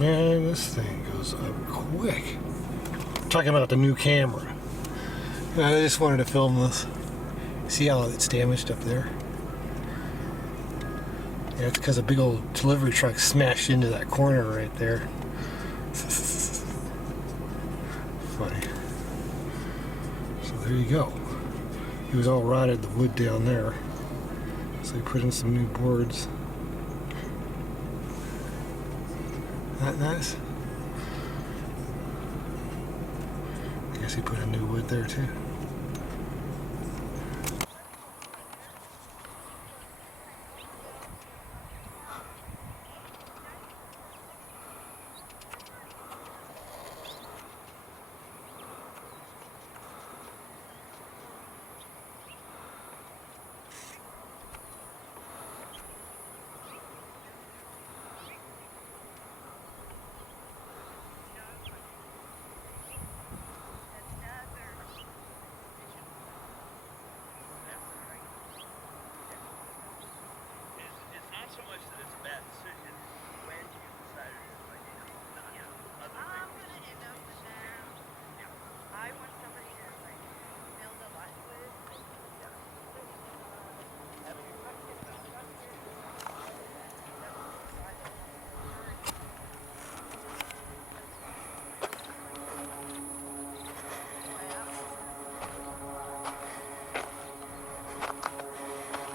Man, this thing goes up quick. Talking about the new camera. I just wanted to film this. See how it's damaged up there? Yeah, it's because a big old delivery truck smashed into that corner right there. Funny. So there you go. He was all rotted, the wood down there. So he put in some new boards. That nice? I guess he put in new wood there too.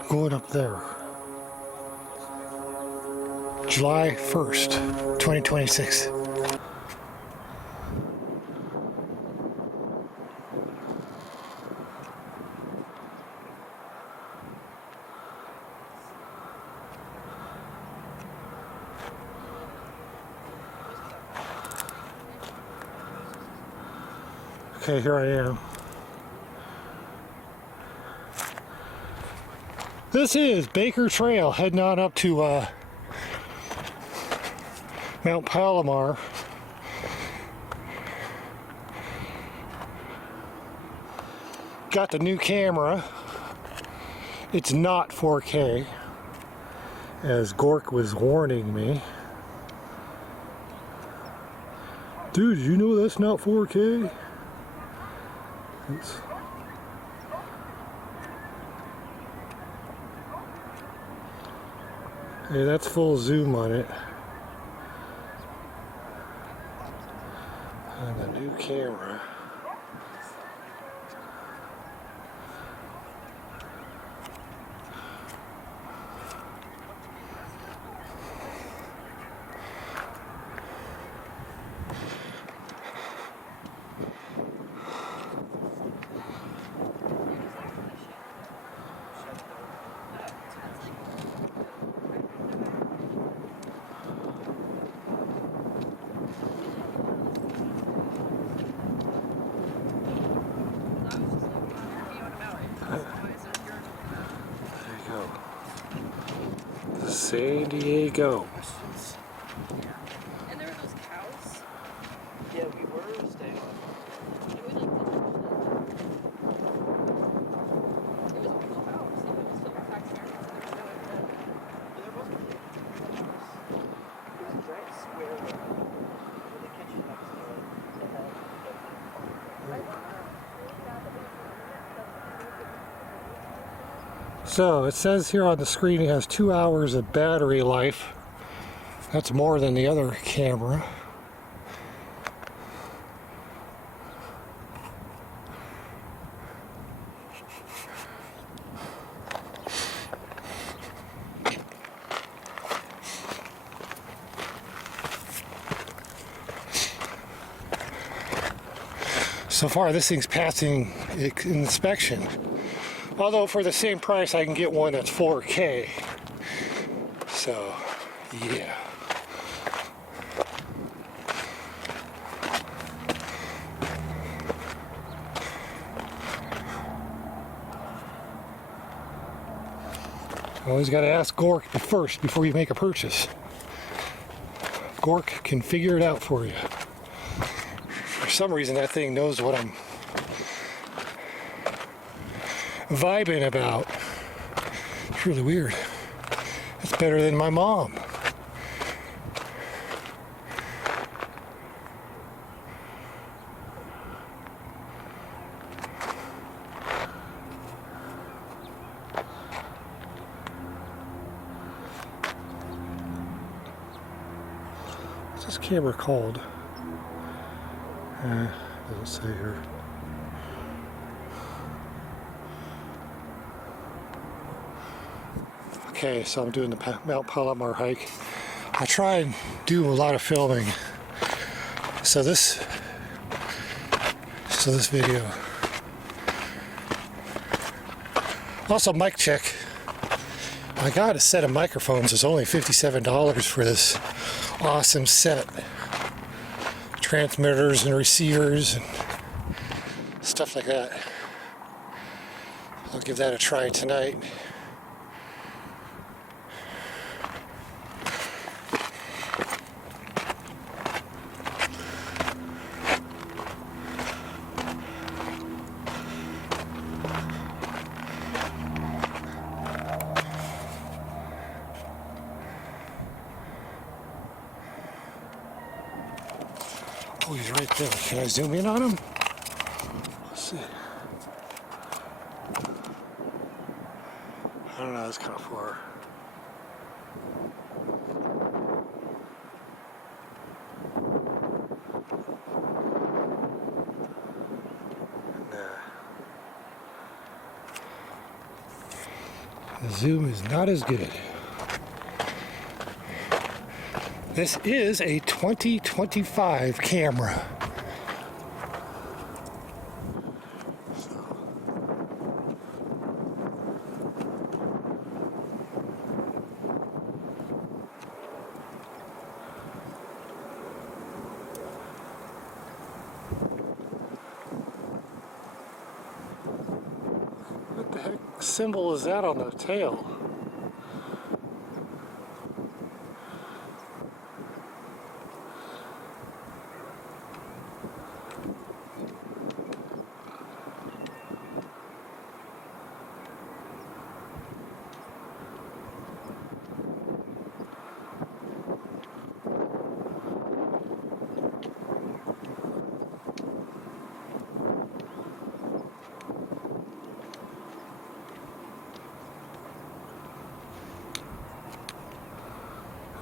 Going up there. July 1st, 2026. Okay, here I am. This is Baker Trail heading on up to Mount Palomar. Got the new camera. It's not 4K, as Gork was warning me. Dude, you know that's not 4K? Oops. Hey, that's full zoom on it. And the new camera. San Diego. And there were those cows. Yeah, we were staying on. It was like it was a cool house. It was still with taxidermists and there was no internet. There wasn't really a house. It was a giant square with a kitchen next to it. So it says here on the screen it has 2 hours of battery life. That's more than the other camera. So far this thing's passing inspection. Although for the same price I can get one that's 4K. So, yeah. Always got to ask Gork first before you make a purchase. Gork can figure it out for you. For some reason that thing knows what I'm vibing about. It's really weird. It's better than my mom. What's this camera called? Doesn't say here. Okay, so I'm doing the Mount Palomar hike. I try and do a lot of filming. So this video. Also, mic check. I got a set of microphones. It's only $57 for this awesome set. Transmitters and receivers and stuff like that. I'll give that a try tonight. Oh, he's right there. Can I zoom in on him? Let's see. I don't know, that's kind of far. The zoom is not as good. This is a 2025 camera. What the heck symbol is that on the tail?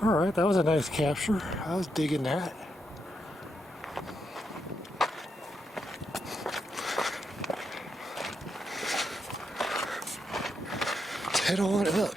Alright, that was a nice capture. I was digging that. Let's head on up.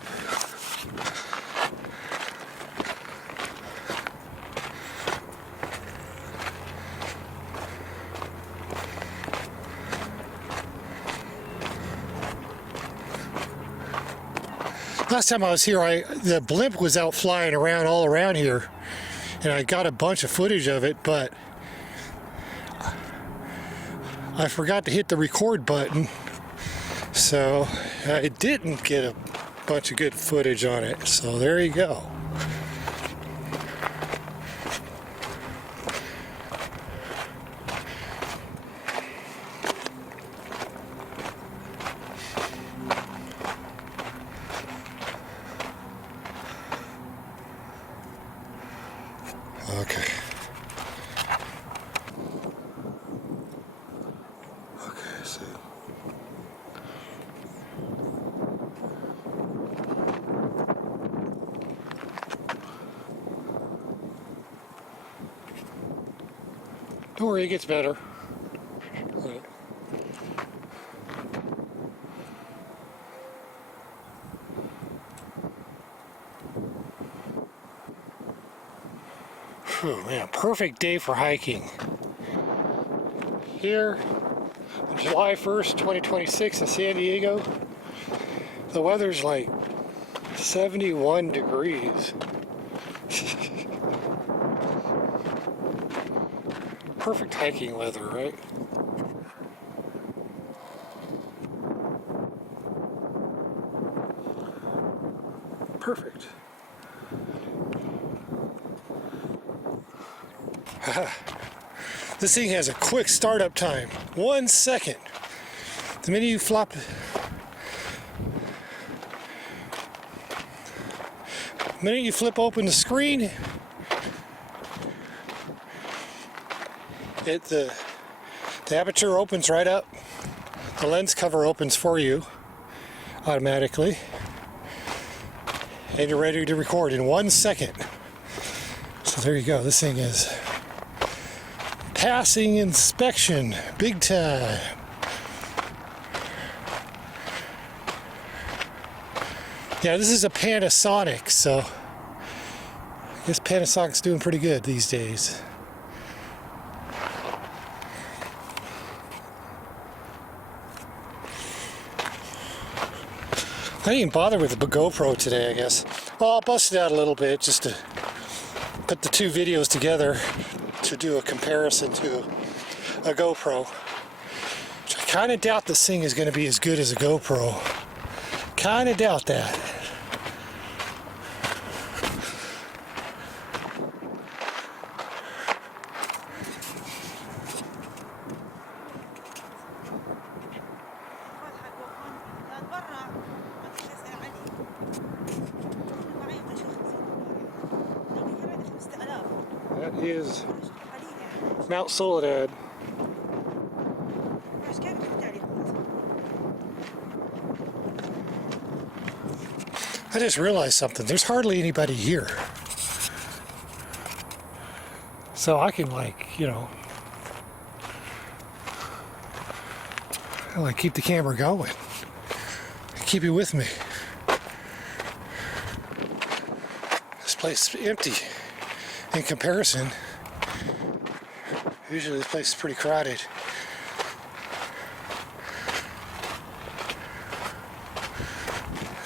Last time I was here, the blimp was out flying around all around here, and I got a bunch of footage of it, but I forgot to hit the record button, so I didn't get a bunch of good footage on it. So there you go. Okay. Okay, so don't worry, it gets better. Right. Whew, man, perfect day for hiking. Here, on July 1st, 2026 in San Diego, the weather's like 71 degrees. Perfect hiking weather, right? Perfect. This thing has a quick startup time. 1 second. The minute you flop it. The minute you flip open the screen, the aperture opens right up. The lens cover opens for you automatically. And you're ready to record in 1 second. So there you go. This thing is passing inspection big time. Yeah, this is a Panasonic, so I guess Panasonic's doing pretty good these days. I didn't bother with the GoPro today, I guess. Well, I'll bust it out a little bit just to put the two videos together to do a comparison to a GoPro. Which I kind of doubt this thing is going to be as good as a GoPro. Kind of doubt that. That is Mount Soledad. I just realized something. There's hardly anybody here. So I can keep the camera going. Keep it with me. This place is empty in comparison. Usually this place is pretty crowded.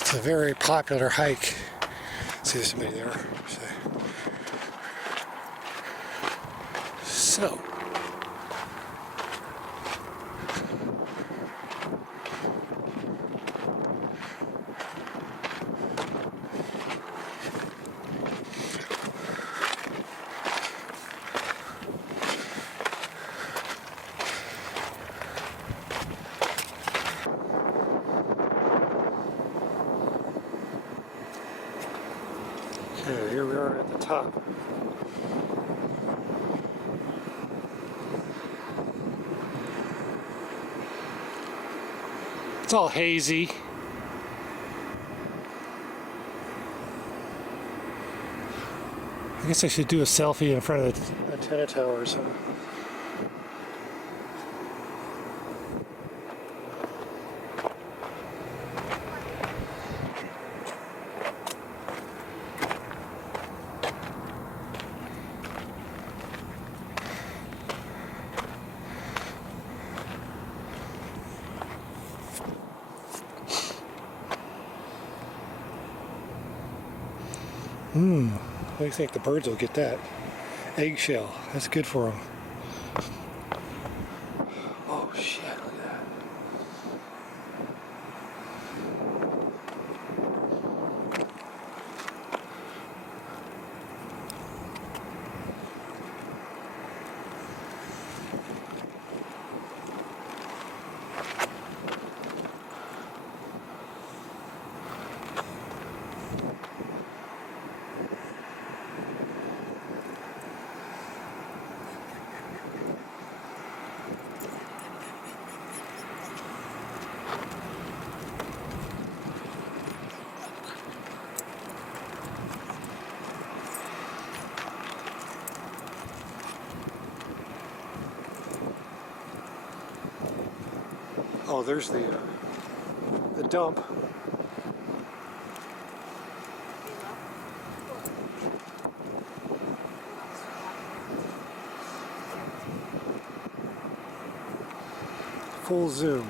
It's a very popular hike. See, there's somebody there. So. Okay, here we are at the top. It's all hazy. I guess I should do a selfie in front of the antenna towers. Huh? I think the birds will get that. Eggshell, that's good for them. Oh shit, look at that. Oh, there's the dump. Full zoom.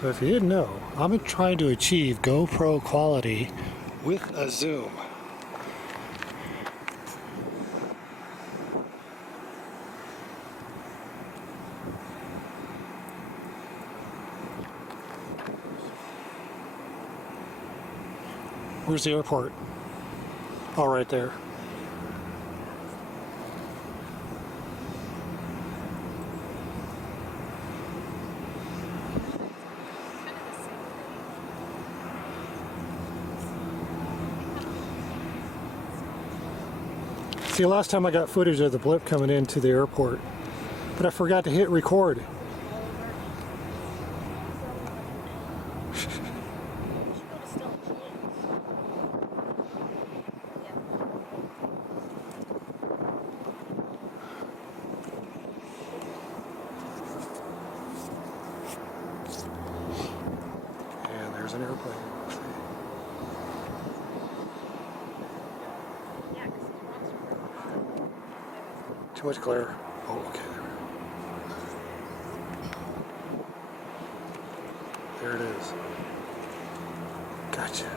So if you didn't know, I'm trying to achieve GoPro quality with a zoom. Where's the airport? Oh, right there. Kind of the same thing. See, last time I got footage of the blip coming into the airport, but I forgot to hit record. You should go to Stella Jeans. And there's an airplane. Yeah, because he wants to work on. Too much glare. Oh, okay. There it is. Gotcha.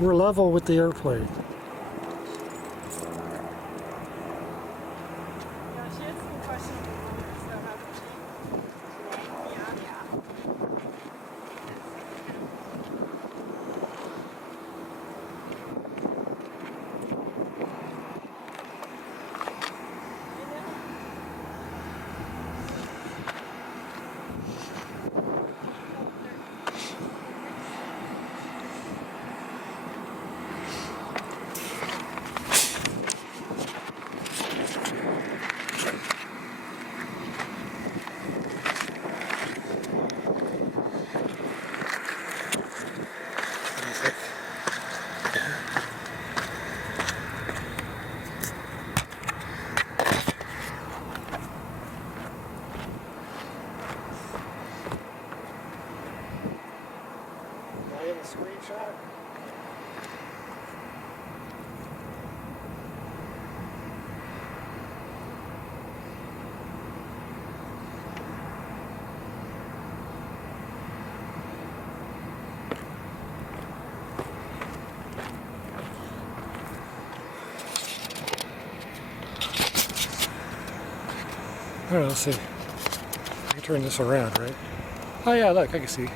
We're level with the airplane. Yeah, she had some questions about her stuff, hasn't she? Yeah. Am I in the screenshot? All right, let's see. I can turn this around, right? Oh yeah, look, I can see.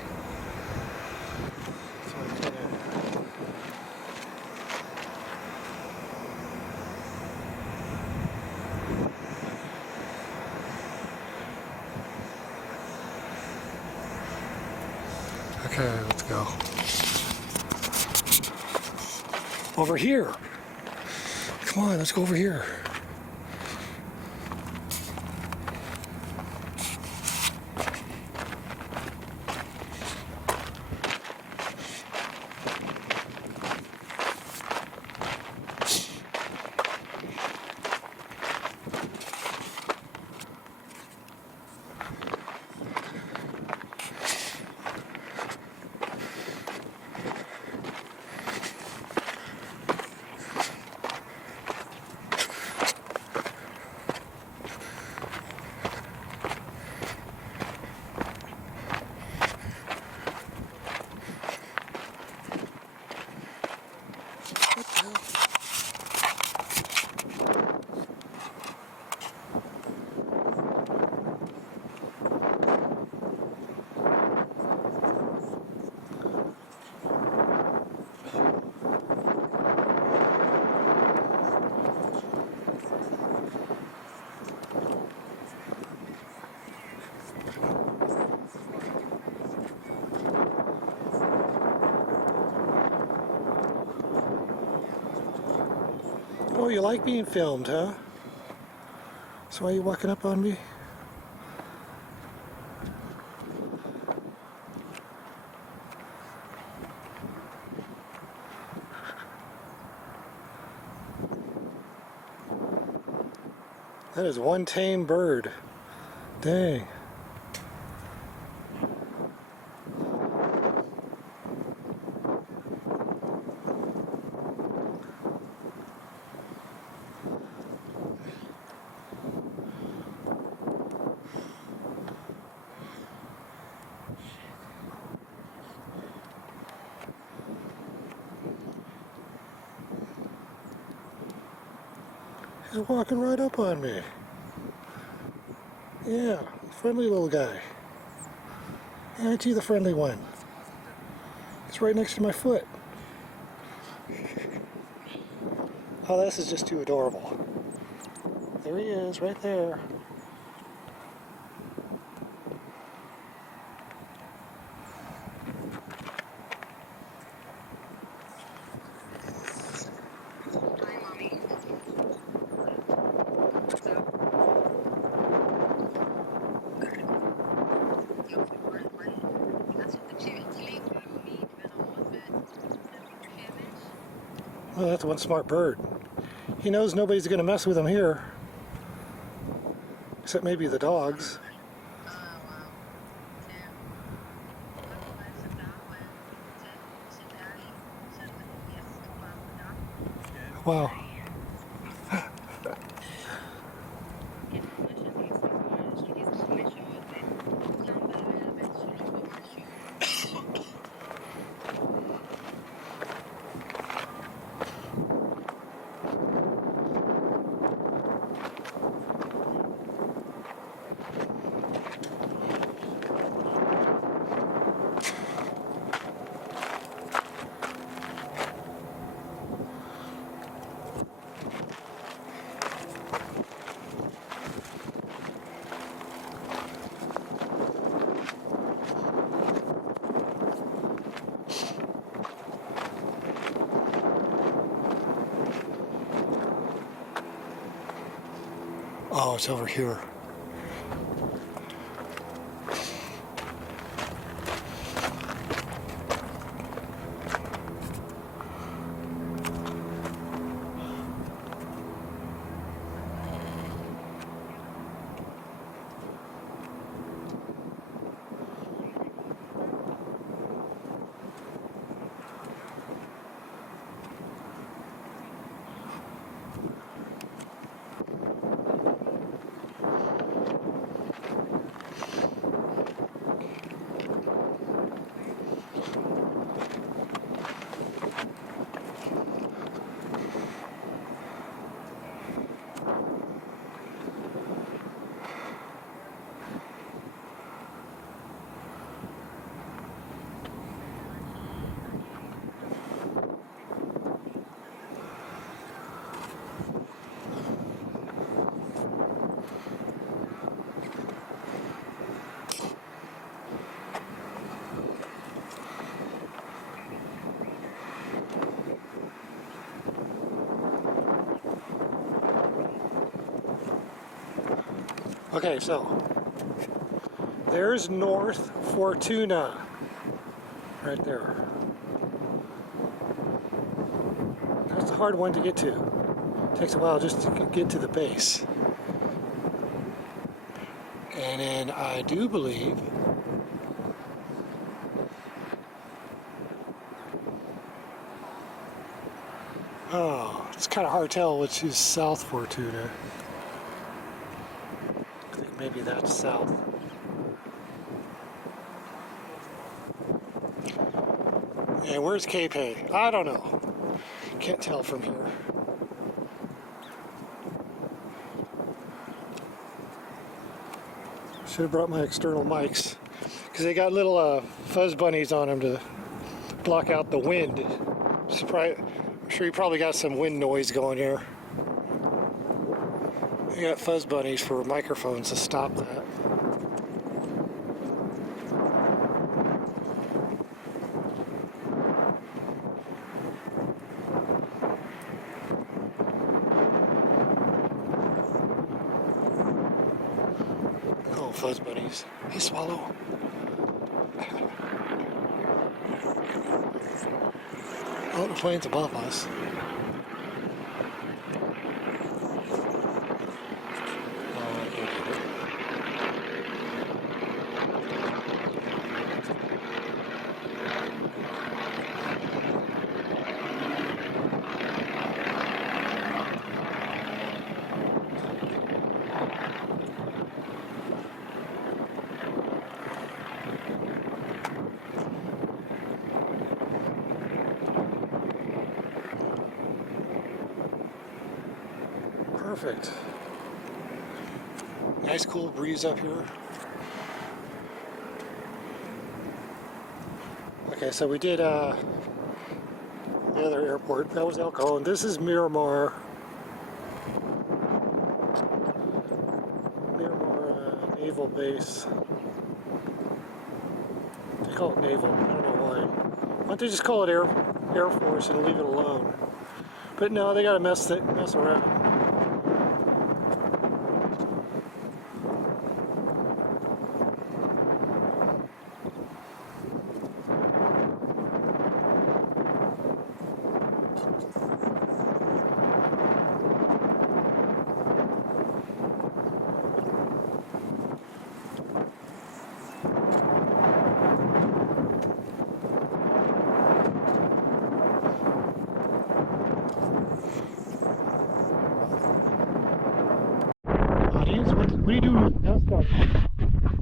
Okay, let's go. Over here. Come on, let's go over here. What the hell? Oh, you like being filmed, huh? That's why you walking up on me? That is one tame bird. Dang. He's walking right up on me. Yeah, friendly little guy. Aren't you the friendly one? It's right next to my foot. Oh, this is just too adorable. There he is, right there. Hi, Mommy. What's up? Alltså, tillägger du mig Oh, that's one smart bird. He knows nobody's going to mess with him here. Except maybe the dogs. Wow. Oh, it's over here. Okay, so there's North Fortuna, right there. That's a hard one to get to. Takes a while just to get to the base. And then I do believe it's kind of hard to tell which is South Fortuna. I think maybe that's south. And where's Cape Hay? I don't know. Can't tell from here. Should have brought my external mics because they got little fuzz bunnies on them to block out the wind. I'm sure you probably got some wind noise going here. They got fuzz bunnies for microphones to stop that. Oh, fuzz bunnies. Hey, swallow. Oh, the plane's above us. Perfect. Nice cool breeze up here. Okay, so we did the other airport. That was El Cajon. This is Miramar. Miramar Naval Base. They call it Naval. I don't know why. Why don't they just call it Air Force and leave it alone? But no, they gotta mess around. Audience, what do you do with dust on?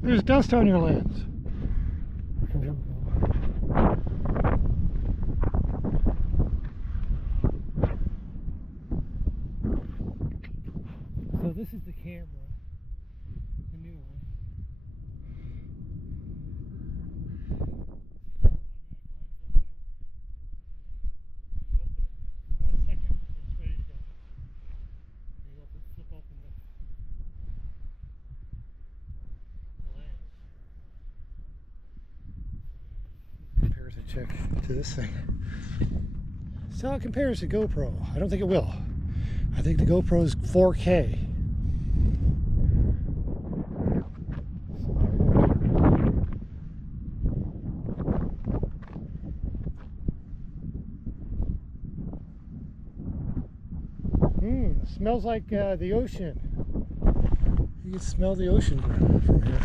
There's dust on your lens. So this is the camera, the new one. Open it. 1 second, it's ready to go. You flip open the lens. Comparison check to this thing. So how it compares to GoPro. I don't think it will. I think the GoPro is 4K. Smells like the ocean. You can smell the ocean from here.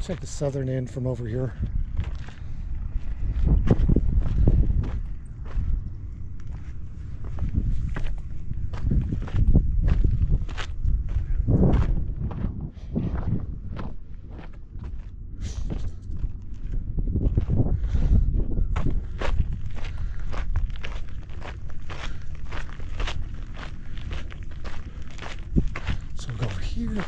Check the southern end from over here. So we'll go over here.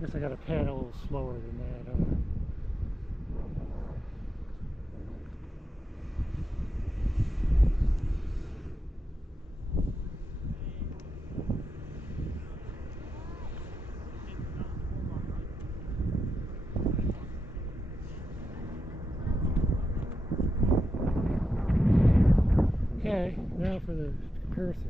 Guess I got to pan a little slower than that. Okay, now for the comparison.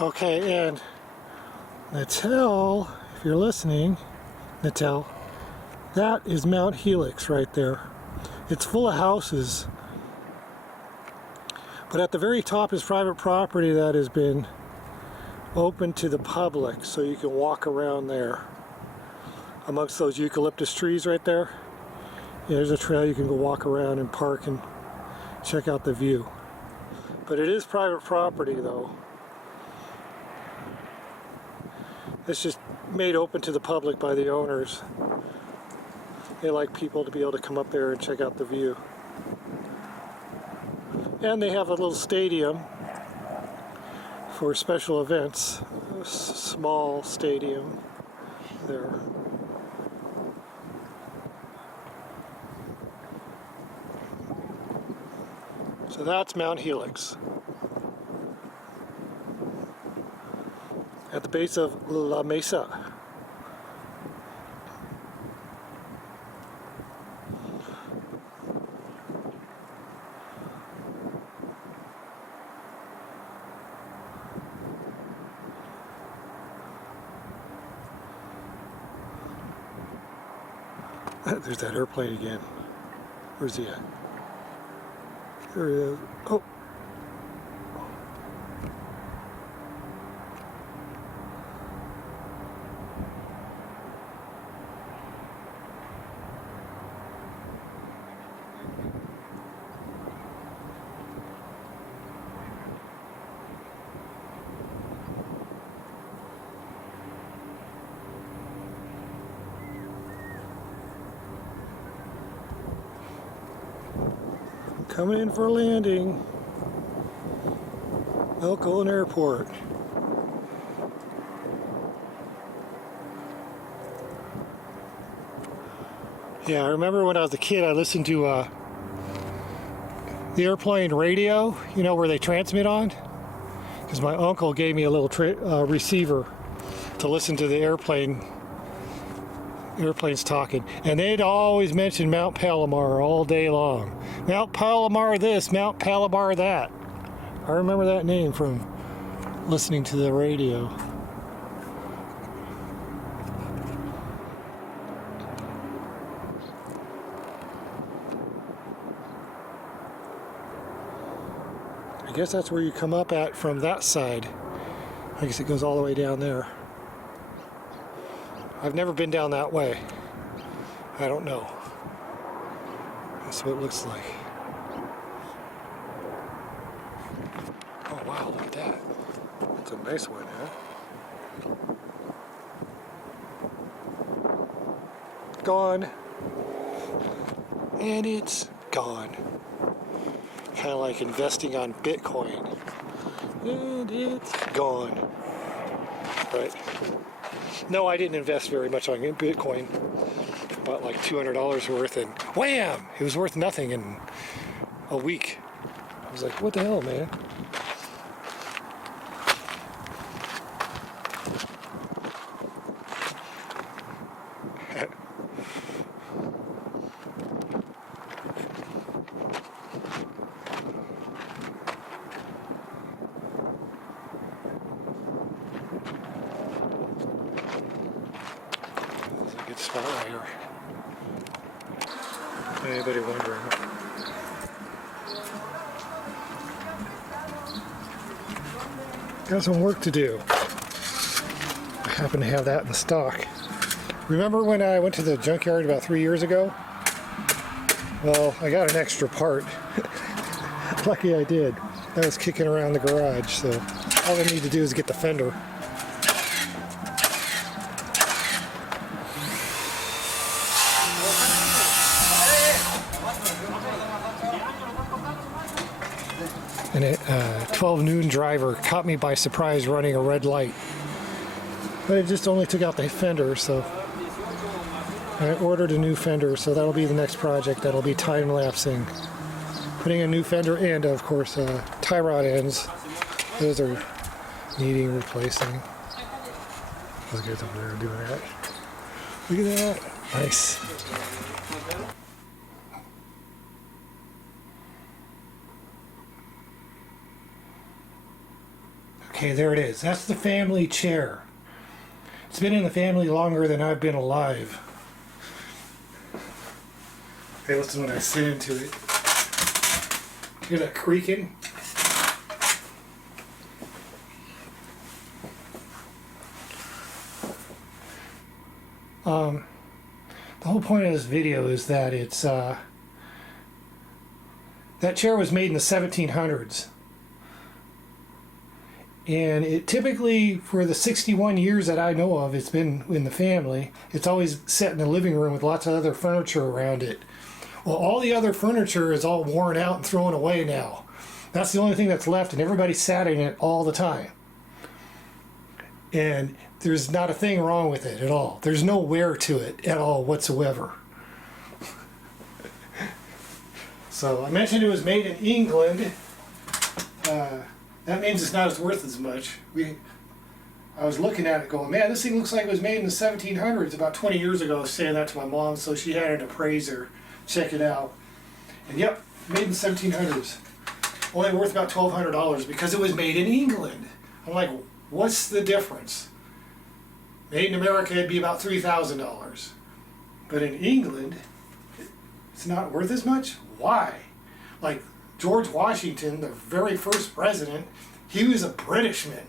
Okay, and Natal, if you're listening, Natal, that is Mount Helix right there. It's full of houses. But at the very top is private property that has been open to the public, so you can walk around there. Amongst those eucalyptus trees right there, yeah, there's a trail you can go walk around and park and check out the view. But it is private property though. It's just made open to the public by the owners. They like people to be able to come up there and check out the view. And they have a little stadium for special events. A small stadium there. So that's Mount Helix. At the base of La Mesa. There's that airplane again. Where's he at? There he is. Oh. Coming in for a landing. Elkhorn Airport. Yeah, I remember when I was a kid, I listened to the airplane radio, you know, where they transmit on. Because my uncle gave me a little receiver to listen to the airplanes talking. And they'd always mention Mount Palomar all day long. Mount Palomar this, Mount Palomar that. I remember that name from listening to the radio. I guess that's where you come up at from that side. I guess it goes all the way down there. I've never been down that way. I don't know. That's what it looks like. Oh wow, look at that. That's a nice one, huh? Gone. And it's gone. Kind of like investing on Bitcoin. And it's gone. Right? No, I didn't invest very much on Bitcoin. Bought like $200 worth, and wham! It was worth nothing in a week. I was like, what the hell, man? That's a good spot right here. Anybody wondering? Got some work to do. I happen to have that in stock. Remember when I went to the junkyard about 3 years ago? Well, I got an extra part. Lucky I did. I was kicking around the garage, so all I need to do is get the fender. And a 12 noon driver caught me by surprise running a red light. But it just only took out the fender, so I ordered a new fender, so that'll be the next project. That'll be time-lapsing. Putting a new fender and, of course, tie rod ends. Those are needing replacing. Those guys over there are doing that. Look at that. Nice. Okay, there it is. That's the family chair. It's been in the family longer than I've been alive. Hey, listen when I sit into it. Hear that creaking? The whole point of this video is that it's that chair was made in the 1700s, and it typically, for the 61 years that I know of, it's been in the family. It's always set in the living room with lots of other furniture around it. Well, all the other furniture is all worn out and thrown away now. That's the only thing that's left, and everybody sat in it all the time. And there's not a thing wrong with it at all. There's no wear to it at all whatsoever. So I mentioned it was made in England. That means it's not as worth as much. I was looking at it going, man, this thing looks like it was made in the 1700s. About 20 years ago, I was saying that to my mom, so she had an appraiser check it out. And yep, made in the 1700s. Only worth about $1,200 because it was made in England. I'm like, what's the difference? Made in America, it'd be about $3,000. But in England, it's not worth as much? Why? Like George Washington, the very first president, he was a Britishman.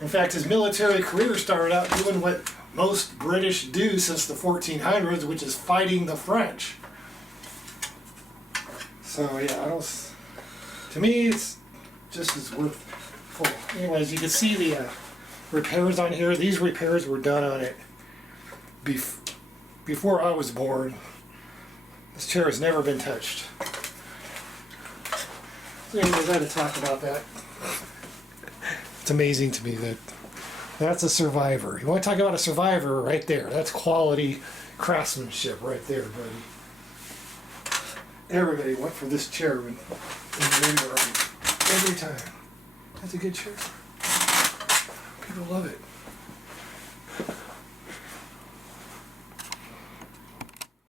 In fact, his military career started out doing what most British do since the 1400s, which is fighting the French. So yeah, to me, it's just as worth full. Anyways, you can see the repairs on here. These repairs were done on it before I was born. This chair has never been touched. So anyways, I had to talk about that. It's amazing to me that that's a survivor. You want to talk about a survivor right there. That's quality craftsmanship right there, buddy. Everybody went for this chair in the living room every time. That's a good chair. People love it.